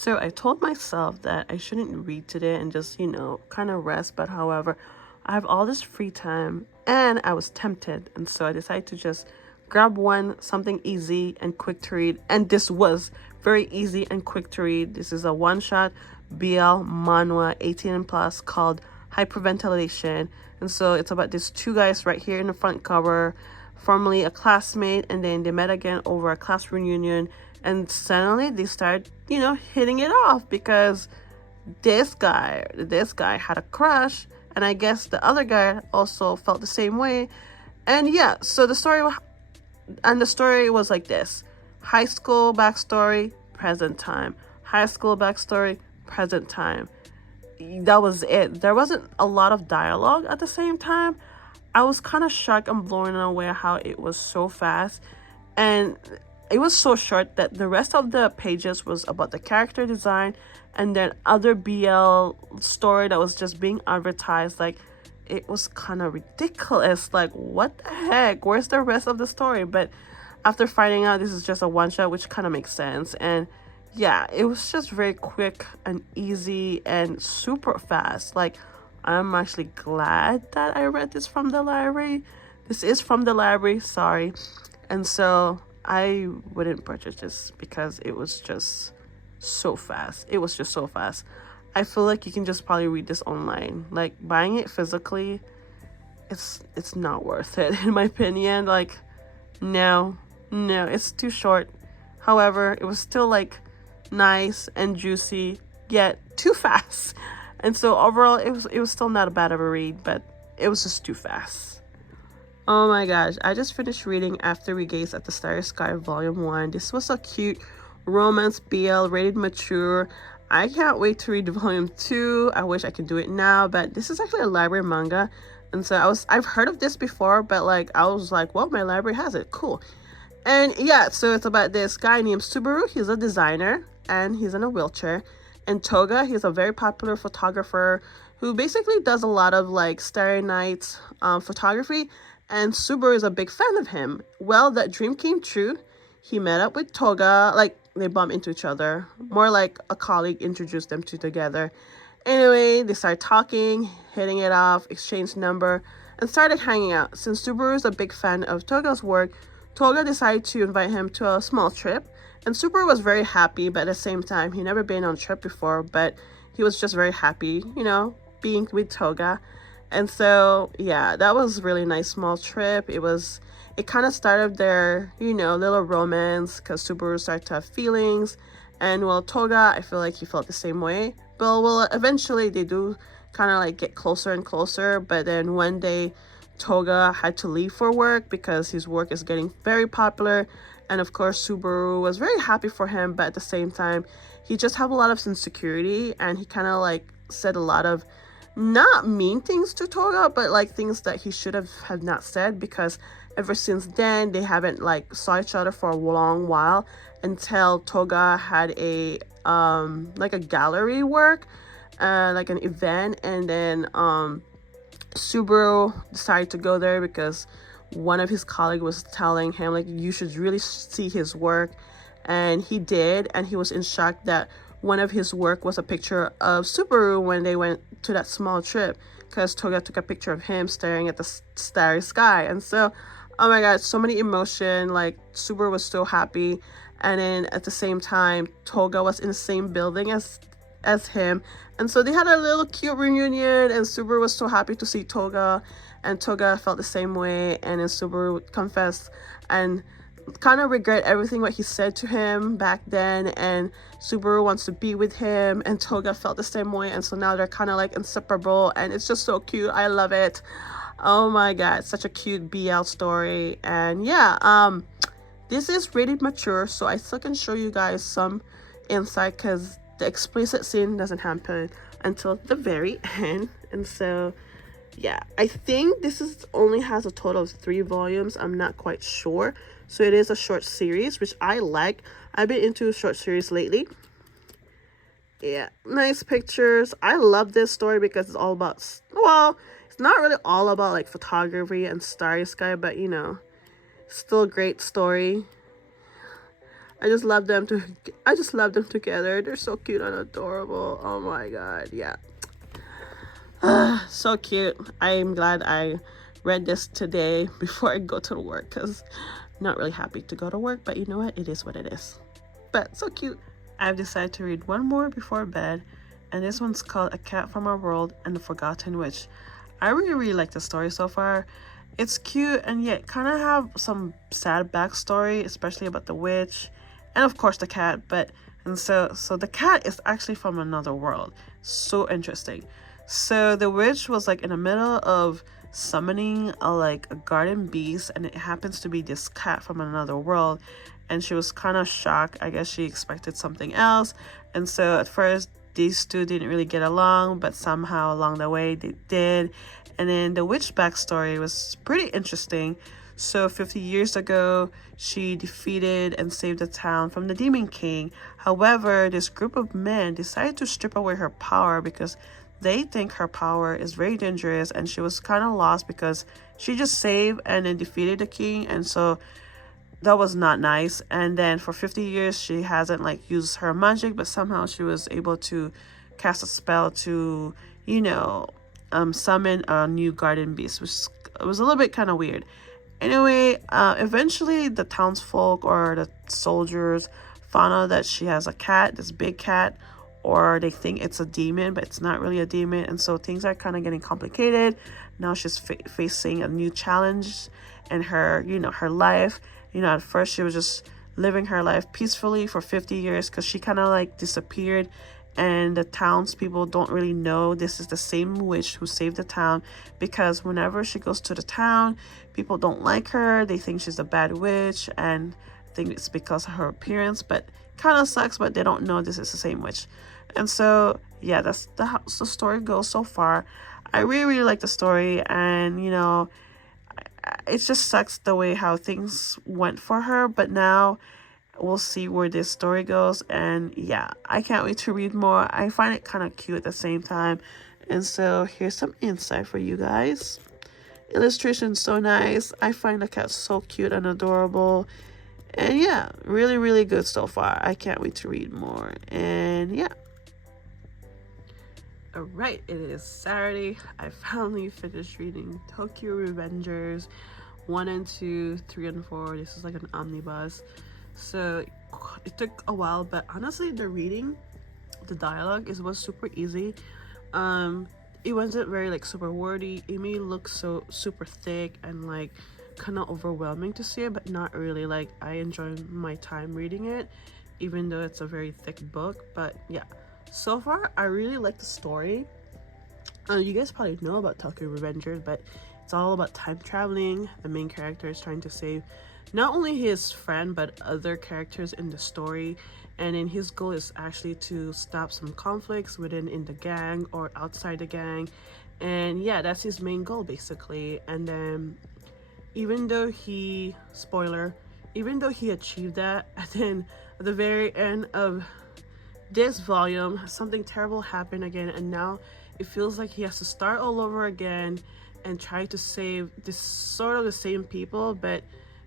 So I told myself that I shouldn't read today and just, kind of rest. But however, I have all this free time and I was tempted. And so I decided to just grab something easy and quick to read. And this was very easy and quick to read. This is a one-shot BL manhwa 18 and plus called Hyperventilation. And so it's about these two guys right here in the front cover, formerly a classmate, and then they met again over a class reunion, and suddenly they started, hitting it off because this guy had a crush, and I guess the other guy also felt the same way. And yeah, so the story was like this: high school backstory, present time, high school backstory, present time. That was it. There wasn't a lot of dialogue at the same time. I was kind of shocked and blown away how it was so fast, and it was so short that the rest of the pages was about the character design and then other BL story that was just being advertised. Like, it was kind of ridiculous. Like, what the heck? Where's the rest of the story? But after finding out this is just a one shot, which kind of makes sense. And yeah, it was just very quick and easy and super fast. Like, I'm actually glad that I read this from the library. This is from the library, sorry. And so I wouldn't purchase this because it was just so fast. It was just so fast. I feel like you can just probably read this online. Like, buying it physically, it's not worth it in my opinion. Like, no, it's too short. However, it was still like nice and juicy, yet too fast. And so overall, it was still not a bad of a read, but it was just too fast. Oh my gosh, I just finished reading After We Gaze at the Starry Sky Volume 1. This was a cute romance BL, rated mature. I can't wait to read Volume 2. I wish I could do it now, but this is actually a library manga. And so I've heard of this before, but like I was like, well, my library has it. Cool. And yeah, so it's about this guy named Subaru. He's a designer and he's in a wheelchair. And Toga, he's a very popular photographer who basically does a lot of like Starry Night photography. And Subaru is a big fan of him. Well, that dream came true. He met up with Toga, like they bumped into each other. More like a colleague introduced them two together. Anyway, they started talking, hitting it off, exchanged number, and started hanging out. Since Subaru is a big fan of Toga's work, Toga decided to invite him to a small trip. And Subaru was very happy, but at the same time, he never been on a trip before, but he was just very happy, being with Toga. And so, yeah, that was a really nice small trip. It kind of started their, little romance because Subaru started to have feelings. And well, Toga, I feel like he felt the same way. But well, eventually they do kind of like get closer and closer. But then one day, Toga had to leave for work because his work is getting very popular. And of course, Subaru was very happy for him, but at the same time, he just had a lot of insecurity, and he kind of like said a lot of not mean things to Toga, but like things that he should have not said, because ever since then, they haven't like saw each other for a long while until Toga had a like a gallery work, like an event, and then Subaru decided to go there because one of his colleagues was telling him like you should really see his work, and he did, and he was in shock that one of his work was a picture of Subaru when they went to that small trip, because Toga took a picture of him staring at the starry sky. And so, oh my god, so many emotion. Like, Subaru was so happy, and then at the same time Toga was in the same building as him, and so they had a little cute reunion, and Subaru was so happy to see Toga, and Toga felt the same way. And then Subaru confessed and kind of regret everything what he said to him back then, and Subaru wants to be with him, and Toga felt the same way, and so now they're kind of like inseparable, and it's just so cute. I love it. Oh my god, such a cute BL story. And yeah, this is rated mature, so I still can show you guys some insight because the explicit scene doesn't happen until the very end. And so yeah, I think this only has a total of 3 volumes. I'm not quite sure. So it is a short series, which I like. I've been into short series lately. Yeah, nice pictures. I love this story because it's all about, well, it's not really all about like photography and starry sky, but still a great story. I just love them together. They're so cute and adorable. Oh my god, yeah. So cute. I'm glad I read this today before I go to work, because I'm not really happy to go to work, but you know what? It is what it is. But so cute. I've decided to read one more before bed, and this one's called A Cat from Our World and the Forgotten Witch. I really like the story so far. It's cute, and yet kind of have some sad backstory, especially about the witch and of course the cat. But and so the cat is actually from another world. So interesting. So the witch was like in the middle of summoning a garden beast, and it happens to be this cat from another world, and she was kind of shocked. I guess she expected something else, and so at first these two didn't really get along, but somehow along the way they did. And then the witch backstory was pretty interesting. So 50 years ago, she defeated and saved the town from the Demon King. However, this group of men decided to strip away her power because they think her power is very dangerous, and she was kind of lost because she just saved and then defeated the king, and so that was not nice. And then for 50 years she hasn't used her magic, but somehow she was able to cast a spell to summon a new garden beast, which was a little bit kind of weird. Anyway, eventually the townsfolk or the soldiers found out that she has a cat, this big cat, or they think it's a demon, but it's not really a demon. And so things are kind of getting complicated. Now she's facing a new challenge in her, her life. At first she was just living her life peacefully for 50 years because she kind of disappeared, and the townspeople don't really know this is the same witch who saved the town, because whenever she goes to the town, people don't like her. They think she's a bad witch, and I think it's because of her appearance, but kind of sucks. But they don't know this is the same witch. And so yeah, that's how the story goes so far. I really like the story, and it just sucks the way how things went for her, but now we'll see where this story goes. And yeah, I can't wait to read more. I find it kind of cute at the same time. And so here's some insight for you guys. Illustration so nice. I find the cat so cute and adorable. And yeah, really good so far. I can't wait to read more. And yeah. Alright, it is Saturday. I finally finished reading Tokyo Revengers 1 and 2, 3 and 4. This is like an omnibus. So it took a while, but honestly the reading, the dialogue was super easy. It wasn't very super wordy. It may look so super thick and kind of overwhelming to see it, but not really. I enjoy my time reading it, even though it's a very thick book. But yeah, so far I really like the story. You guys probably know about Tokyo Revengers, but it's all about time traveling. The main character is trying to save not only his friend but other characters in the story, and then his goal is actually to stop some conflicts in the gang or outside the gang. And yeah, that's his main goal basically. And then even though he achieved that, and then at the very end of this volume something terrible happened again, and now it feels like he has to start all over again and try to save this sort of the same people. But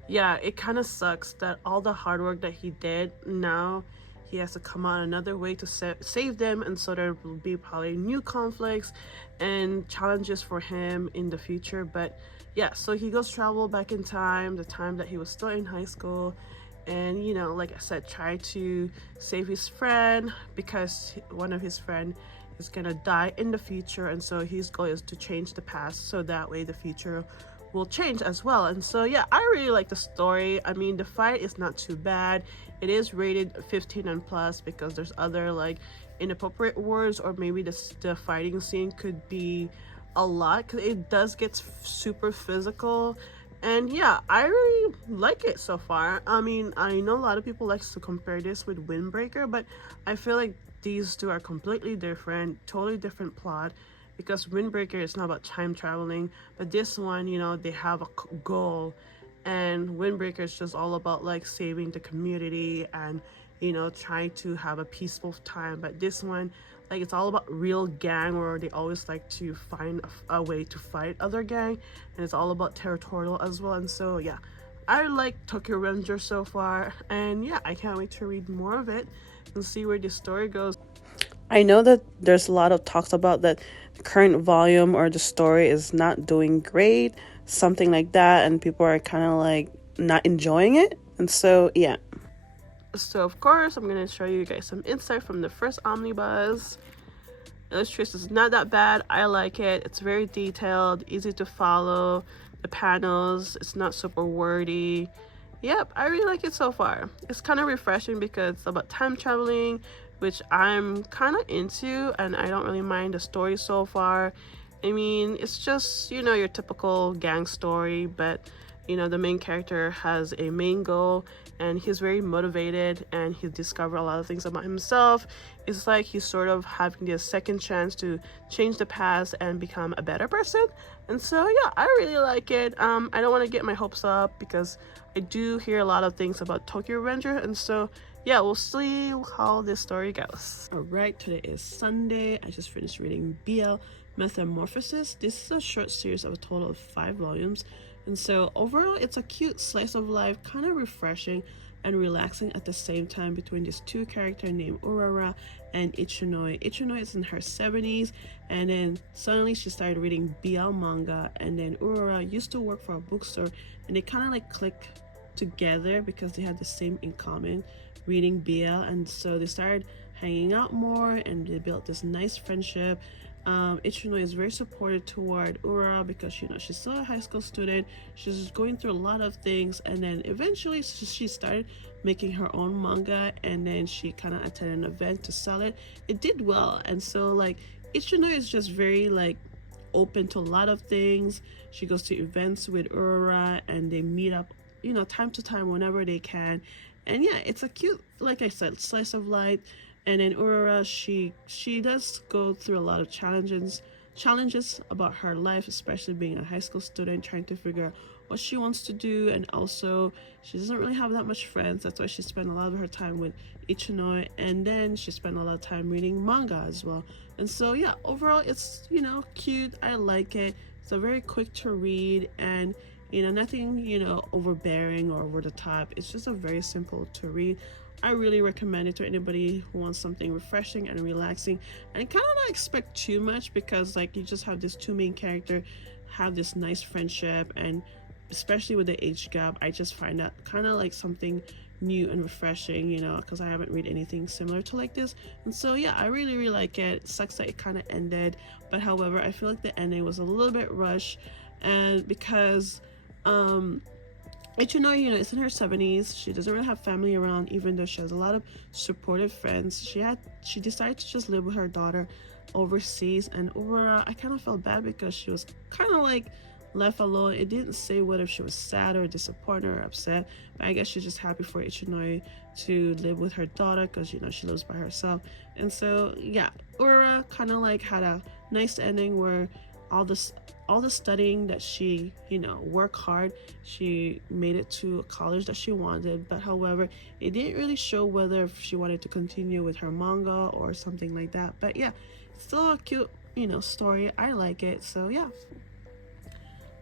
yeah, it kind of sucks that all the hard work that he did, now he has to come out another way to save them. And so there will be probably new conflicts and challenges for him in the future. But yeah, so he goes travel back in time, the time that he was still in high school, and like I said, try to save his friend, because one of his friend is gonna die in the future. And so his goal is to change the past, so that way the future will change as well. And so yeah, I really like the story. I mean, the fight is not too bad. It is rated 15 and plus because there's other inappropriate words, or maybe the fighting scene could be a lot, because it does get super physical. And yeah, I really like it so far. I mean, I know a lot of people like to compare this with Windbreaker, but I feel like these two are completely different, totally different plot. Because Windbreaker is not about time traveling, but this one, they have a goal, and Windbreaker is just all about saving the community and trying to have a peaceful time. But this one, it's all about real gang, where they always like to find a way to fight other gang, and it's all about territorial as well. And so yeah, I like Tokyo Revenger so far, and yeah, I can't wait to read more of it and see where this story goes. I know that there's a lot of talks about that the current volume or the story is not doing great, something like that, and people are kind of like not enjoying it. And so, yeah. So, of course, I'm going to show you guys some insight from the first omnibus. Illustration is not that bad. I like it. It's very detailed, easy to follow. The panels, it's not super wordy. Yep, I really like it so far. It's kind of refreshing because it's about time traveling, which I'm kind of into, and I don't really mind the story so far. I mean, it's just, you know, your typical gang story, but you know, the main character has a main goal and he's very motivated and he discovered a lot of things about himself. It's like he's sort of having this second chance to change the past and become a better person. And so yeah, I really like it. I don't want to get my hopes up because I do hear a lot of things about Tokyo Revenger, and so yeah, we'll see how this story goes. All right, today is Sunday. I just finished reading BL Metamorphosis. This is a short series of a total of 5 volumes. And so overall, it's a cute slice of life, kind of refreshing and relaxing at the same time between these two characters named Urara and Ichinoi. Ichinoi is in her 70s, and then suddenly she started reading BL manga, and then Urara used to work for a bookstore, and they kind of like click together because they had the same in common, reading BL, and so they started hanging out more and they built this nice friendship. Ichinoi is very supportive toward Ura because, you know, she's still a high school student. She's going through a lot of things, and then eventually she started making her own manga, and then she kind of attended an event to sell it. It did well, and so like Ichinoi is just very like open to a lot of things. She goes to events with Ura and they meet up, you know, time to time whenever they can. And yeah, it's a cute, like I said, slice of life. And then Aurora, she does go through a lot of challenges about her life, especially being a high school student, trying to figure out what she wants to do, and also she doesn't really have that much friends. That's why she spent a lot of her time with Ichinoi, and then she spent a lot of time reading manga as well. And so yeah, overall it's, you know, cute. I like it. It's a very quick to read, and you know, nothing, you know, overbearing or over the top. It's just a very simple to read. I really recommend it to anybody who wants something refreshing and relaxing and kind of not expect too much, because like you just have this two main character have this nice friendship, and especially with the age gap, I just find that kind of like something new and refreshing, you know, because I haven't read anything similar to like this. And so yeah, I really like it. It sucks that it kind of ended, but however, I feel like the ending was a little bit rushed, and because Ichinoi, you know, is in her 70s. She doesn't really have family around, even though she has a lot of supportive friends. She decided to just live with her daughter overseas, and Aurora, I kind of felt bad because she was kind of like left alone. It didn't say whether she was sad or disappointed or upset, but I guess she's just happy for Ichinoi to live with her daughter because, you know, she lives by herself. And so yeah, Aurora kind of like had a nice ending where all the studying that she, you know, worked hard, she made it to a college that she wanted, but however, it didn't really show whether she wanted to continue with her manga or something like that. But yeah, it's still a cute, you know, story. I like it. So yeah.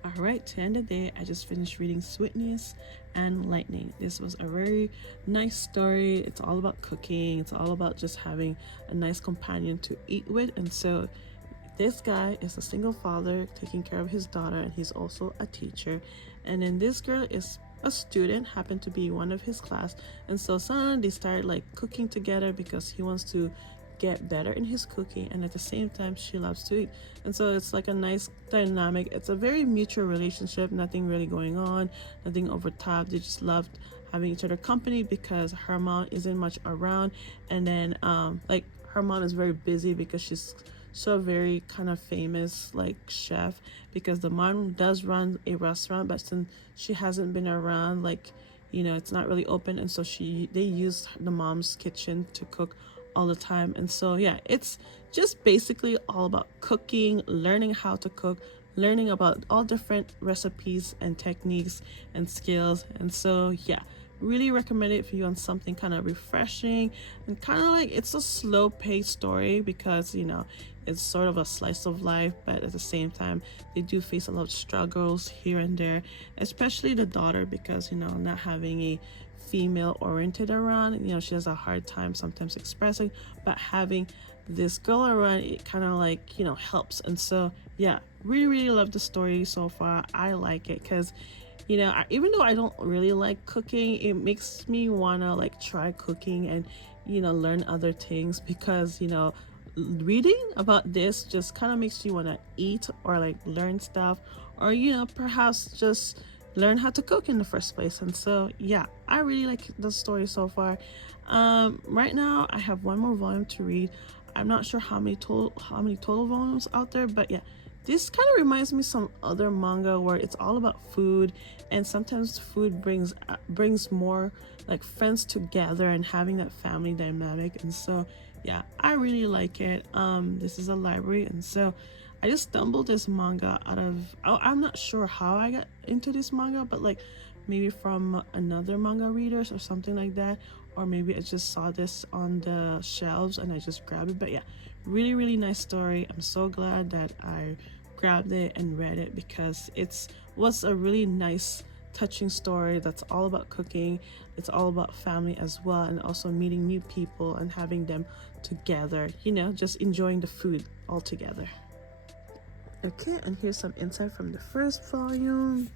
All right, to end the day, I just finished reading Sweetness and Lightning. This was a very nice story. It's all about cooking. It's all about just having a nice companion to eat with. And so this guy is a single father taking care of his daughter, and he's also a teacher. And then this girl is a student, happened to be one of his class, and so suddenly they start like cooking together because he wants to get better in his cooking, and at the same time she loves to eat. And so it's like a nice dynamic. It's a very mutual relationship, nothing really going on, nothing over top. They just loved having each other company because her mom isn't much around, and then like her mom is very busy because she's so very kind of famous like chef, because the mom does run a restaurant, but since she hasn't been around, like, you know, it's not really open, and so they use the mom's kitchen to cook all the time. And so yeah, it's just basically all about cooking, learning how to cook, learning about all different recipes and techniques and skills. And so yeah, really recommend it for you on something kind of refreshing and kind of like it's a slow paced story because it's sort of a slice of life, but at the same time they do face a lot of struggles here and there, especially the daughter, because not having a female oriented around, she has a hard time sometimes expressing, but having this girl around, it kind of like helps. And so yeah, really love the story so far. I like it because even though I don't really like cooking, it makes me wanna like try cooking and learn other things, because reading about this just kind of makes you want to eat or like learn stuff, or perhaps just learn how to cook in the first place. And so yeah, I really like the story so far. Right now I have one more volume to read. I'm not sure how many total volumes out there, but yeah, this kind of reminds me some other manga where it's all about food, and sometimes food brings more like friends together and having that family dynamic. And so yeah, I really like it. This is a library, and so I just stumbled this manga out of, I'm not sure how I got into this manga, but like maybe from another manga readers or something like that, or maybe I just saw this on the shelves and I just grabbed it. But yeah, really nice story. I'm so glad that I grabbed it and read it, because was a really nice touching story that's all about cooking. It's all about family as well, and also meeting new people and having them together, just enjoying the food all together. Okay, and here's some insight from the first volume.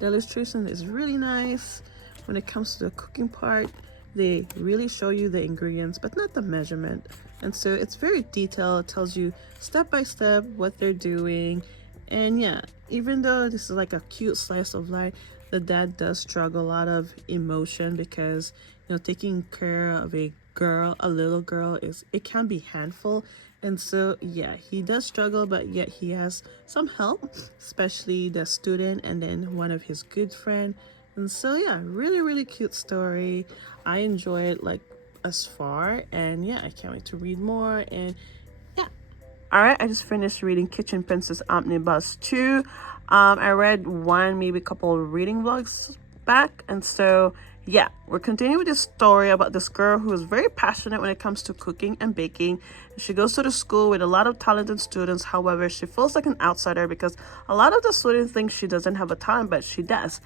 The illustration is really nice. When it comes to the cooking part, they really show you the ingredients but not the measurement, and so it's very detailed. It tells you step by step what they're doing. And yeah, even though this is like a cute slice of life, the dad does struggle a lot of emotion, because taking care of a little girl, it can be handful. And so yeah, he does struggle, but yet he has some help, especially the student and then one of his good friend. And so yeah, really cute story. I enjoy it like as far, and yeah, I can't wait to read more. And yeah, all right, I just finished reading Kitchen Princess Omnibus 2. I read one, maybe a couple of reading vlogs back, and so yeah, we're continuing with this story about this girl who is very passionate when it comes to cooking and baking. She goes to the school with a lot of talented students. However, she feels like an outsider because a lot of the students think she doesn't have a talent, but she does.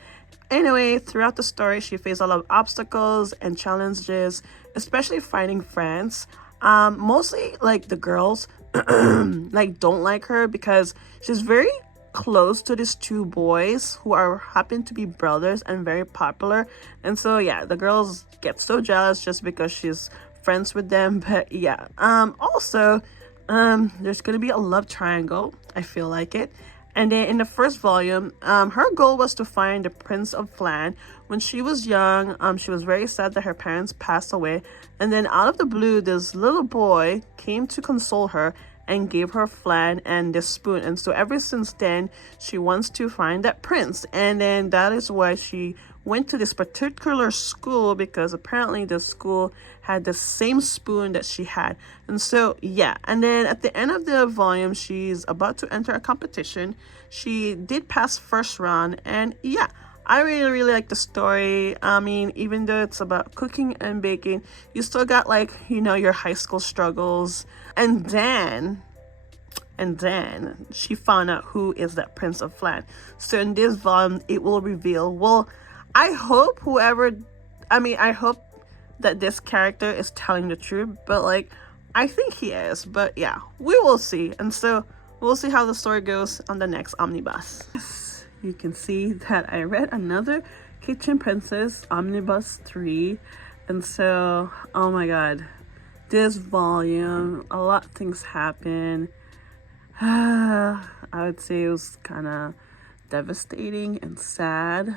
Anyway, throughout the story, she faces a lot of obstacles and challenges, especially finding friends. Mostly like the girls like don't like her because she's very close to these two boys who happen to be brothers and very popular. And so yeah, the girls get so jealous just because she's friends with them. But yeah, also there's gonna be a love triangle, I feel like it. And then in the first volume, her goal was to find the Prince of Flan. When she was young, she was very sad that her parents passed away. And then out of the blue, this little boy came to console her and gave her flan and this spoon. And so ever since then, she wants to find that prince. And then that is why she went to this particular school, because apparently the school had the same spoon that she had. And so yeah, and then at the end of the volume, she's about to enter a competition. She did pass first round, and yeah, I really like the story. I mean, even though it's about cooking and baking, you still got like your high school struggles. And then she found out who is that Prince of Flan. So in this volume, it will reveal, well, I hope that this character is telling the truth, but like, I think he is. But yeah, we will see. And so we'll see how the story goes on the next omnibus. Yes, you can see that I read another Kitchen Princess Omnibus 3. And so, oh my god, this volume, a lot of things happen. I would say it was kind of devastating and sad.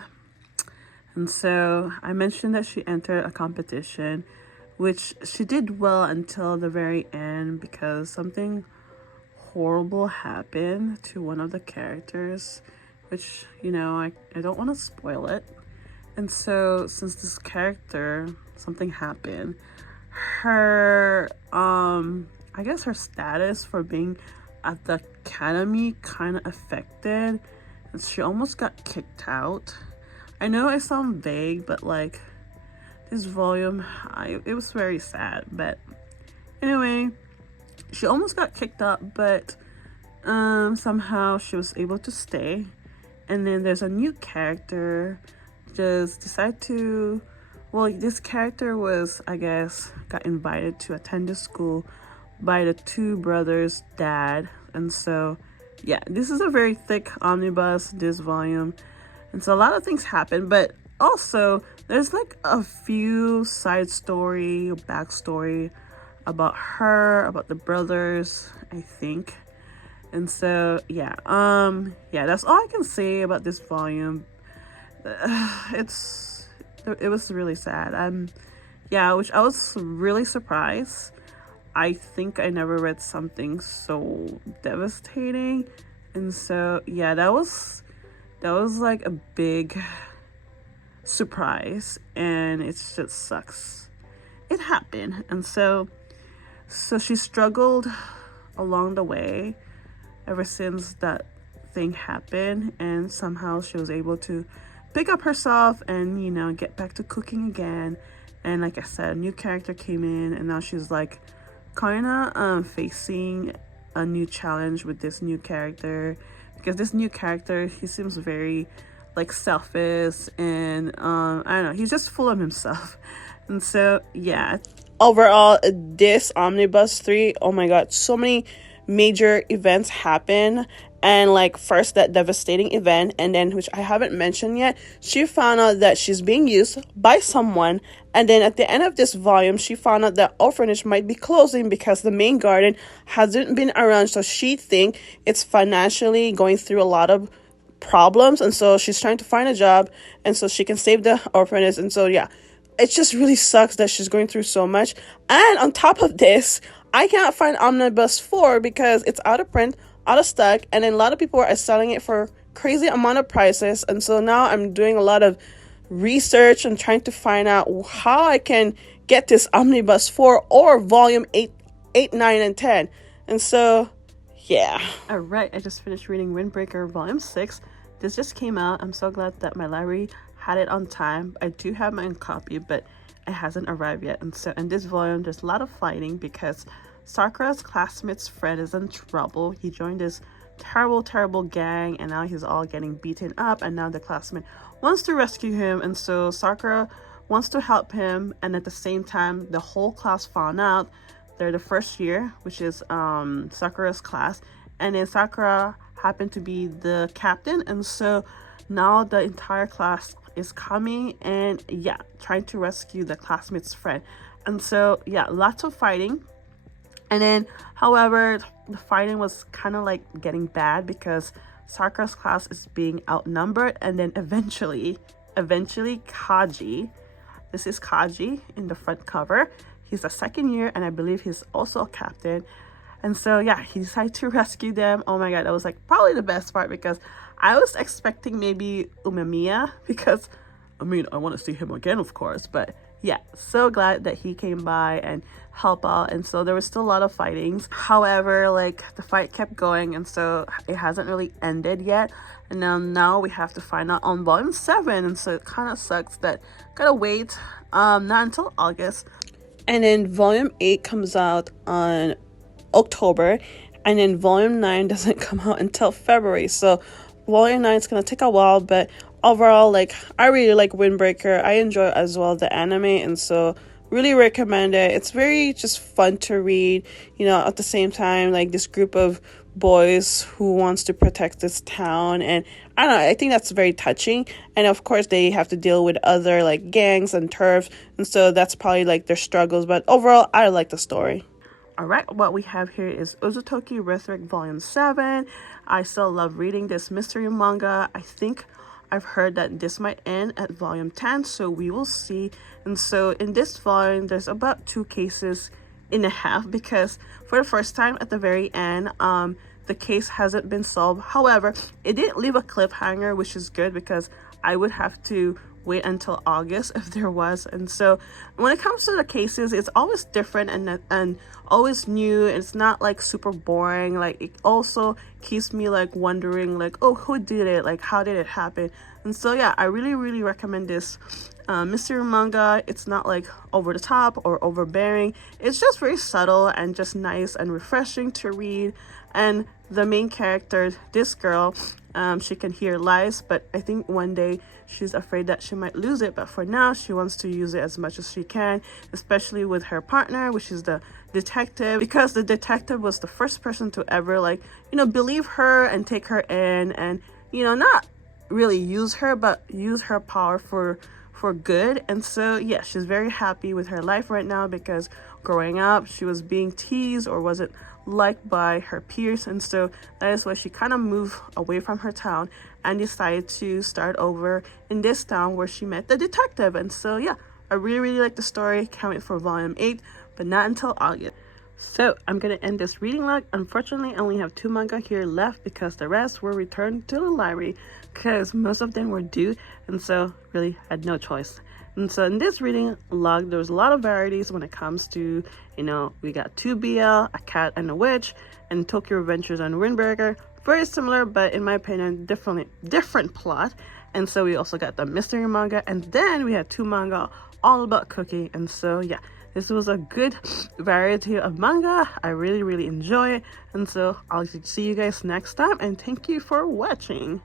And so I mentioned that she entered a competition, which she did well until the very end, because something horrible happened to one of the characters, which I don't want to spoil it. And so since this character, something happened, her I guess her status for being at the academy kind of affected, and she almost got kicked out. I know I sound vague, but like this volume, it was very sad. But anyway, she almost got kicked out, but somehow she was able to stay. And then there's a new character just decided to, well, this character was, I guess, got invited to attend the school by the two brothers' dad. And so yeah, this is a very thick omnibus, this volume, and so a lot of things happen, but also there's like a few side story, backstory about her, about the brothers, I think. And so yeah, that's all I can say about this volume. It was really sad. Which I was really surprised. I think I never read something so devastating. And so yeah, that was like a big surprise, and it just sucks. It happened. And so she struggled along the way ever since that thing happened, and somehow she was able to pick up herself and, you know, get back to cooking again. And like I said, a new character came in, and now she's like kind of facing a new challenge with this new character, because this new character, he seems very like selfish, and I don't know, he's just full of himself. And so yeah, overall this omnibus 3, oh my god, so many major events happen. And like, first that devastating event, and then, which I haven't mentioned yet, she found out that she's being used by someone. And then at the end of this volume, she found out that orphanage might be closing because the main garden hasn't been around, so she think it's financially going through a lot of problems, and so she's trying to find a job and so she can save the orphanage. And so yeah, it just really sucks that she's going through so much. And on top of this, I cannot find Omnibus 4 because it's out of print, out of stock, and then a lot of people are selling it for crazy amount of prices. And so now I'm doing a lot of research and trying to find out how I can get this Omnibus 4 or volume 8, 9, and 10. And so yeah. All right, I just finished reading Windbreaker volume 6. This just came out. I'm so glad that my library had it on time. I do have my own copy, but it hasn't arrived yet. And so in this volume, there's a lot of fighting because Sakura's classmate's friend is in trouble. He joined this terrible gang, and now he's all getting beaten up, and now the classmate wants to rescue him. And so Sakura wants to help him, and at the same time, the whole class found out. They're the first year, which is Sakura's class, and then Sakura happened to be the captain, and so now the entire class is coming and yeah, trying to rescue the classmate's friend. And so yeah, lots of fighting. And then, however, the fighting was kind of like getting bad because Sakura's class is being outnumbered, and then eventually Kaji, this is Kaji in the front cover. He's a second year, and I believe he's also a captain. And so yeah, he decided to rescue them. Oh my god, that was like probably the best part, because I was expecting maybe Umemiya, because I mean, I want to see him again, of course. But yeah, so glad that he came by and helped out. And so there was still a lot of fightings. However, like, the fight kept going, and so it hasn't really ended yet. And now we have to find out on volume 7. And so it kind of sucks that gotta wait not until August. And then volume 8 comes out on October, and then volume 9 doesn't come out until February. So volume 9 is gonna take a while, but overall, like, I really like Windbreaker. I enjoy as well the anime, and so really recommend it. It's very just fun to read, you know, at the same time, like, this group of boys who wants to protect this town, and I don't know, I think that's very touching. And of course they have to deal with other like gangs and turfs, and so that's probably like their struggles, but overall I like the story. All right, what we have here is Uzutoki Rhetoric volume 7. I still love reading this mystery manga. I think I've heard that this might end at volume 10, so we will see. And so in this volume, there's about 2 cases and a half, because for the first time at the very end, the case hasn't been solved. However, it didn't leave a cliffhanger, which is good, because I would have to wait until August if there was. And so when it comes to the cases, it's always different and always new. It's not like super boring. Like, it also keeps me like wondering like, oh, who did it, like how did it happen. And so yeah, I really recommend this mystery manga. It's not like over the top or overbearing. It's just very subtle and just nice and refreshing to read. And the main character, this girl, she can hear lies, but I think one day she's afraid that she might lose it. But for now, she wants to use it as much as she can, especially with her partner, which is the detective, because the detective was the first person to ever like, you know, believe her and take her in, and you know, not really use her, but use her power for good. And so yeah, she's very happy with her life right now, because growing up she was being teased or wasn't liked by her peers, and so that is why she kind of moved away from her town and decided to start over in this town where she met the detective. And so yeah, I really like the story. Can't wait for volume 8, but not until August. So I'm gonna end this reading log. Unfortunately, I only have 2 manga here left because the rest were returned to the library because most of them were due, and so really had no choice. And so in this reading log, there was a lot of varieties when it comes to, you know, we got 2BL, A Cat and a Witch, and Tokyo Adventures and Windbreaker. Very similar, but in my opinion, different plot. And so we also got the mystery manga, and then we had 2 manga all about cooking. And so yeah, this was a good variety of manga. I really enjoy it. And so I'll see you guys next time, and thank you for watching.